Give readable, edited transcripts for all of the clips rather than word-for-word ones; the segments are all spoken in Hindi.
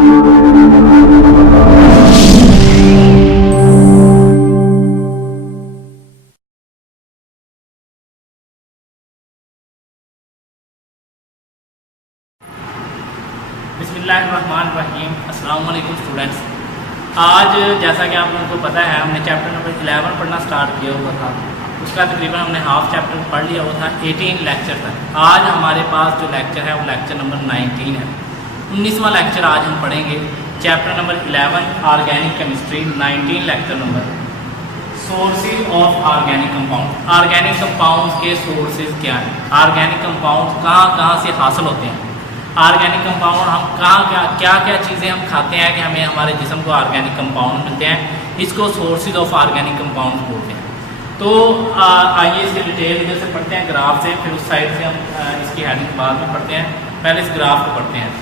बिस्मिल्लाहिर्रहमानिर्रहीम। अस्सलाम वालेकुम स्टूडेंट्स। आज जैसा कि आप लोगों को पता है, हमने चैप्टर नंबर 11 पढ़ना स्टार्ट किया हुआ था। उसका तकरीबन हमने हाफ चैप्टर पढ़ लिया हुआ था, 18 लेक्चर तक। आज हमारे पास जो लेक्चर है वो लेक्चर नंबर 19 है। 19वां लेक्चर आज हम पढ़ेंगे chapter number 11 organic chemistry. 19 lecture number sources of organic compound. Organic compound के सोर्सेज क्या हैं, ऑर्गेनिक कंपाउंड कहाँ से हासिल होते हैं, ऑर्गेनिक कंपाउंड हम क्या क्या चीज़ें हम खाते हैं कि हमें हमारे जिस्म को ऑर्गेनिक कंपाउंड मिलते हैं, इसको सोर्सेज ऑफ ऑर्गेनिक कंपाउंड बोलते हैं। तो आइए इसके डिटेल इधर से पढ़ते हैं ग्राफ से, फिर उस साइड से हम इसकी हेडिंग बाद में पढ़ते हैं। पहले इस ग्राफ को पढ़ते हैं।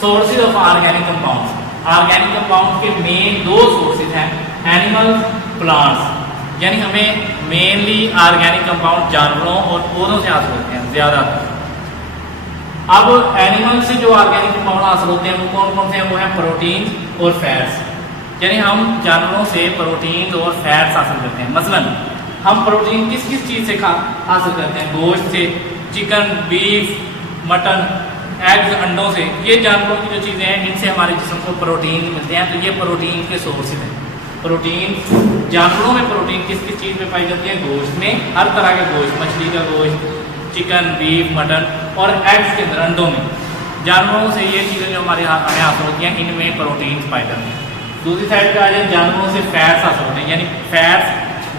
Sources of organic compound. Organic compound के मेन दो सोर्सेज हैं, एनिमल्स, प्लांट्स। यानी हमें मेनली ऑर्गेनिक कंपाउंड जानवरों और पौधों से हासिल होते हैं ज़्यादातर। अब एनिमल से जो ऑर्गेनिक कंपाउंड हासिल होते हैं वो कौन कौन से हैं, वो हैं प्रोटीन और फैट्स। यानी हम जानवरों से प्रोटीन और फैट्स हासिल करते हैं। मसलन हम प्रोटीन किस किस चीज़ से हासिल करते हैं, गोश्त से, चिकन, बीफ, मटन, एग्स, अंडों से। ये जानवरों की जो चीज़ें हैं इनसे हमारे जिस्म को प्रोटीन मिलते हैं। तो ये प्रोटीन के सोर्सेज हैं। प्रोटीन, जानवरों में प्रोटीन किस किस चीज़ में पाई जाती है, गोश्त में, हर तरह का गोश्त, मछली का गोश्त, चिकन, बीफ, मटन, और एग्स के अंदर, अंडों में। जानवरों से ये चीज़ें जो हमें हासिल होती हैं, इनमें प्रोटीन पाए जाते हैं। दूसरी साइड पे आ जाए, जानवरों से फैट्स हासिल होते हैं। यानी फैट्स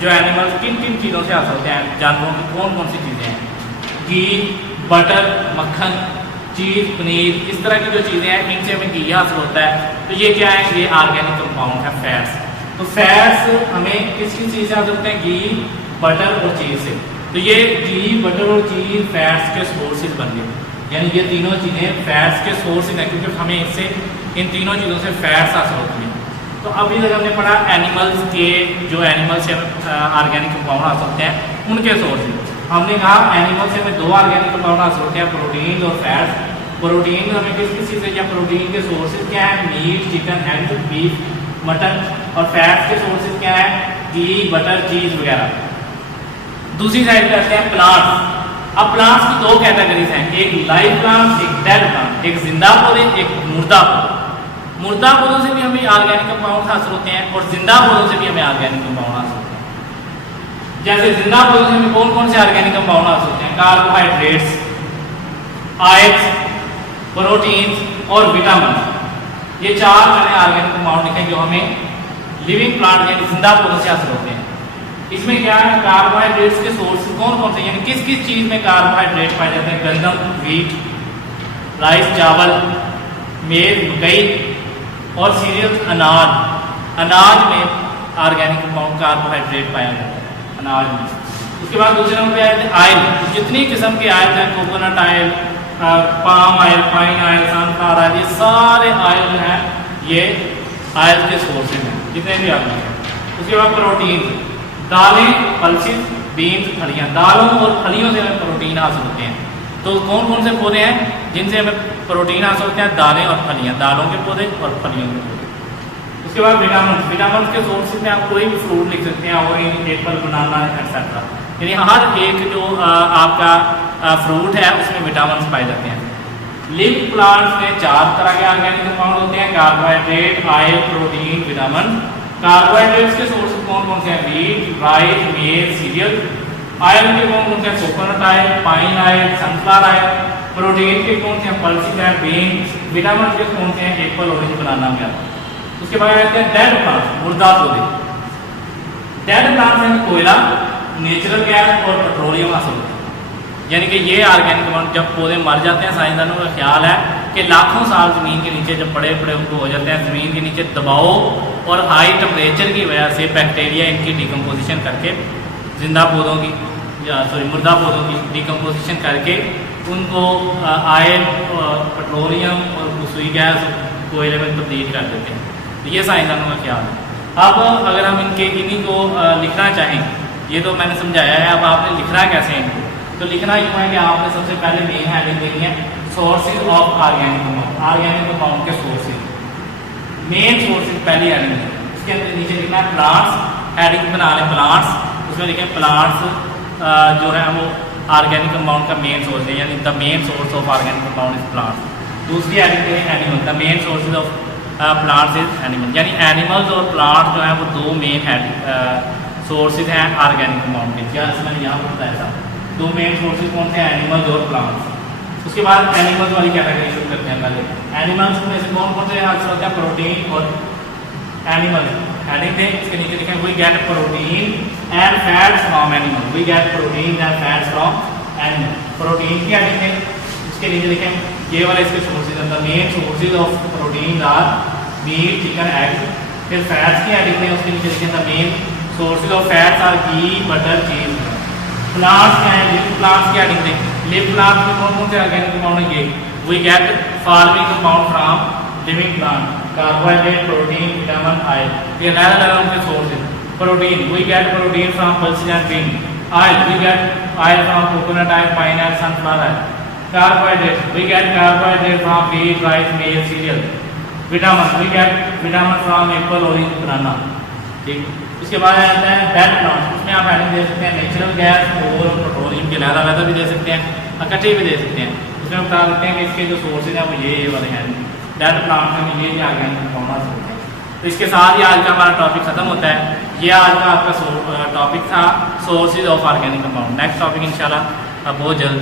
जो एनिमल्स किन किन चीज़ों से हासिल होते हैं, जानवरों की कौन कौन सी चीज़ें हैं, घी, बटर, मक्खन, चीज़, पनीर, इस तरह की जो चीज़ें हैं इनसे हमें घी हासिल होता है। तो ये क्या है, ये ऑर्गेनिक कंपाउंड है, फैट्स। तो फैट्स हमें किस किस चीज़ से हासिल होते हैं, घी, बटर और चीज़ से। तो ये घी, बटर और चीज़ फैट्स के सोर्सेज बन गए। यानी ये तीनों चीज़ें फैट्स के सोर्सेज हैं, क्योंकि हमें इससे इन तीनों चीज़ों से फैट्स हासिल होती हैं। तो अभी तक हमने पढ़ा एनिमल्स के, जो एनिमल्स से ऑर्गेनिक कंपाउंड हासिल होते हैं उनके सोर्सेज। हमने कहा एनिमल से हमें दो ऑर्गेनिक कंपाउंड हासिल होते हैं, प्रोटीन और फैट्स। प्रोटीन हमें किस किस चीज़ से, या प्रोटीन के सोर्सेज क्या है, meat, chicken, egg, beef, mutton. और फैट्स के सोर्सेज क्या है, घी, बटर, चीज़ वगैरह। दूसरी साइड पे आते हैं प्लांट्स। अब प्लांट्स की दो कैटेगरीज हैं, एक लाइव प्लांट्स, एक डेड प्लांट। एक जिंदा पौधे, एक मुर्दा पौधे। मुर्दा पौधों से भी हमें ऑर्गेनिक कंपाउंड हासिल होते हैं और जिंदा पौधों से भी हमें ऑर्गेनिक कंपाउंड हासिल होते हैं। जैसे जिंदा पौधों से हमें कौन कौन से ऑर्गेनिक कंपाउंड हासिल होते हैं, कार्बोहाइड्रेट्स, आयल्स, प्रोटीन और विटामिन। ये चार मैंने ऑर्गेनिक कंपाउंड लिखे जो हमें लिविंग प्लांट यानी जिंदा पौधों से हासिल होते हैं। इसमें क्या है, कार्बोहाइड्रेट्स के सोर्स कौन कौन से, यानी किस किस चीज़ में कार्बोहाइड्रेट पाए जाते हैं, गंदम, व्हीट, राइस, चावल, मेल, मकई और सीरियल्स, अनाज। अनाज में ऑर्गेनिक कंपाउंड कार्बोहाइड्रेट पाया जाता है, अनाज में। उसके बाद दूसरे नंबर पे आए थे आयल। जितनी किस्म के आयल हैं, coconut oil, palm oil, pine oil, sunflower oil, ये सारे आयल जो हैं ये आयल के सोर्सेज हैं, जितने भी आयल हैं। उसके बाद प्रोटीन, दालें, पल्सेस, बीन्स, फलियाँ। दालों और फलियों से हमें प्रोटीन हासिल होते हैं। तो कौन कौन से पौधे हैं जिनसे हमें प्रोटीन हासिल होते हैं, दालें और फलियाँ, दालों के पौधे और फलियों के पौधे। उसके बाद विटामिन। विटामिन के सोर्सेज में आप कोई भी फ्रूट लिख सकते हैं, ऑरेंज, एप्पल, बनाना एक्सेट्रा। यानी हर एक जो आपका फ्रूट है उसमें विटामिन पाए जाते हैं। लिविंग प्लांट्स में चार तरह के ऑर्गेनिक कंपाउंड होते हैं, carbohydrate, oil, protein, vitamin. Carbohydrates के सोर्स कौन कौन से हैं, wheat, rice, mail, cereal. Oil के कौन कौन से हैं, coconut oil, pine oil, sunflower oil. Protein के कौन से हैं, पल्सेस हैं, बीन्स। विटामिन के कौन से हैं, एप्पल, ऑरेंज, बनाना वगैरह। उसके बाद आते हैं डेड प्लांट्स, मुर्दा पौधे। डेड प्लांट्स यानी कोयला, नेचुरल गैस और पेट्रोलियम हासिल होता है। यानी कि ये ऑर्गेनिक कंपाउंड, जब पौधे मर जाते हैं, साइंसदानों का ख्याल है कि लाखों साल ज़मीन के नीचे जब बड़े बड़े उनको हो जाते हैं, ज़मीन के नीचे दबाव और हाई टेम्परेचर की वजह से बैक्टीरिया इनकी डिकम्पोजिशन करके, जिंदा पौधों की मुर्दा पौधों की डिकम्पोजिशन करके उनको आयल, पेट्रोलियम और रसोई गैस, कोयले में तब्दील कर देते हैं। तो ये साइंसदानों का ख्याल है। अब अगर हम इन्हीं को लिखना चाहें, ये तो मैंने समझाया है, अब आपने लिखना कैसे है इनको। तो लिखना यूँ है कि आपने सबसे पहले मेन हेडिंग देनी है sources of organic compound, organic compound के सोर्सेज, मेन सोर्सेज पहली हेडिंग है। उसके अंदर नीचे लिखना है प्लांट्स, हेडिंग बना लें प्लांट्स, उसमें लिखें प्लांट्स जो है वो ऑर्गेनिक कंपाउंड का मेन सोर्स है, यानी the main source of organic compound is plants. दूसरी हेडिंग है animal, the main sources of plants is animal, यानी एनिमल्स और प्लांट्स जो है वो दो मेन सोर्सेज हैं ऑर्गेनिक कंपाउंड के। क्या इसमें यहाँ पर बताया था, दो मेन सोर्सेज कौन से हैं, एनिमल्स और प्लांट्स। उसके बाद एनिमल्स वाली कैटेगरी शुरू करते हैं। पहले एनिमल्स में से कौन कौन से आंसर होता है, प्रोटीन और एनिमल। हेडिंग दें, इसके नीचे लिखें we get protein and fats from animal, we get protein and fats from animal. Protein की हेडिंग दें, इसके नीचे लिखें ये वाला इसके सोर्सेज हैं, the main sources of protein are meat, chicken, eggs. फिर फैट्स की हेडिंग दें, उसके नीचे लिखें the main sources of fats are ghee, butter, cheese. Plants क्या है, लिव प्लांट्स की हेडिंग दें, लिव प्लांट्स में कौन कौन से ऑर्गेनिक कंपाउंड है, we get following compound from living plant, carbohydrate, protein, vitamin, oil. ये अलग अलग उनके सोर्स हैं। Protein, we get protein from pulses and bean. Oil, we get oil from coconut oil, pine oil, sunflower oil. Carbohydrate, we get carbohydrate from wheat, rice, mail, cereal. Vitamin, we get vitamin from apple, orange, banana. ठीक, उसके बाद आता है डेड प्लांट, उसमें आप हेडिंग दे सकते हैं नेचुरल गैस और पेट्रोलियम के अलग भी दे सकते हैं, इकट्ठे भी दे सकते हैं। उसमें बता सकते हैं कि इसके जो सोर्सेज हैं वो ये वाले हैं, डेड प्लांट में ये ऑर्गेनिक कंपाउंड होते हैं। तो इसके साथ ही आज का हमारा टॉपिक खत्म होता है। ये आज का आपका टॉपिक था sources of organic compound. Next topic इंशाल्लाह अब बहुत जल्द